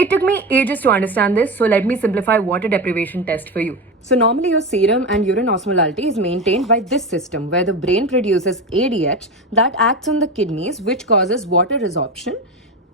It took me ages to understand this, so let me simplify water deprivation test for you. So normally your serum and urine osmolality is maintained by this system where the brain produces ADH that acts on the kidneys, which causes water resorption,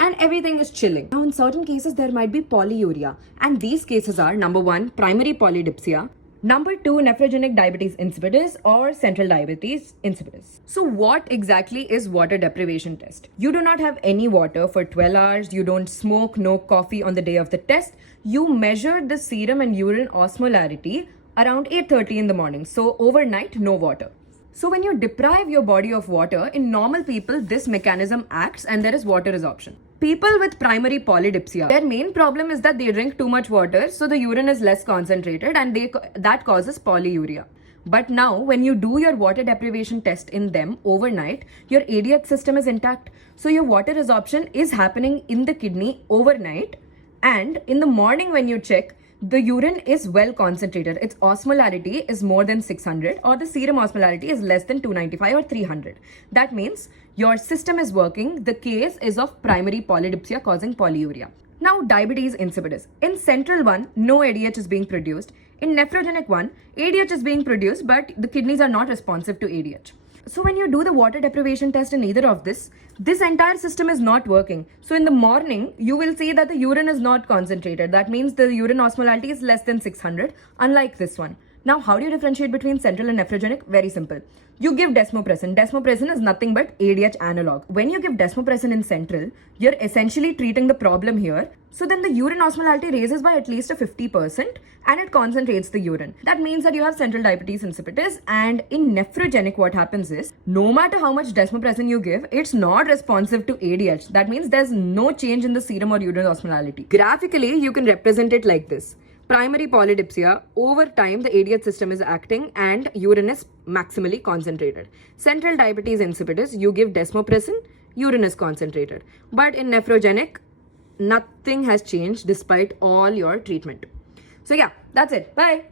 and everything is chilling. Now in certain cases there might be polyuria, and these cases are number 1 primary polydipsia, number 2 nephrogenic diabetes insipidus or central diabetes insipidus. So what exactly is water deprivation test? You do not have any water for 12 hours, you don't smoke, no coffee on the day of the test. You measure the serum and urine osmolarity around 8:30 in the morning. So overnight, no water. So when you deprive your body of water, in normal people, this mechanism acts and there is water resorption. People with primary polydipsia, their main problem is that they drink too much water, so the urine is less concentrated and that causes polyuria. But now, when you do your water deprivation test in them overnight, your ADH system is intact. So your water resorption is happening in the kidney overnight, and in the morning when you check, the urine is well concentrated. Its osmolarity is more than 600 or the serum osmolarity is less than 295 or 300. That means your system is working. The case is of primary polydipsia causing polyuria. Now diabetes insipidus. In central one, no ADH is being produced. In nephrogenic one, ADH is being produced but the kidneys are not responsive to ADH. So when you do the water deprivation test in either of this entire system is not working. So in the morning, you will see that the urine is not concentrated. That means the urine osmolality is less than 600, unlike this one. Now, how do you differentiate between central and nephrogenic? Very simple. You give desmopressin. Desmopressin is nothing but ADH analog. When you give desmopressin in central, you're essentially treating the problem here. So then the urine osmolality raises by at least a 50% and it concentrates the urine. That means that you have central diabetes insipidus, and in nephrogenic what happens is, no matter how much desmopressin you give, it's not responsive to ADH. That means there's no change in the serum or urine osmolality. Graphically, you can represent it like this. Primary polydipsia, over time the ADH system is acting and urine is maximally concentrated. Central diabetes insipidus, you give desmopressin, urine is concentrated. But in nephrogenic, nothing has changed despite all your treatment. So yeah, that's it. Bye.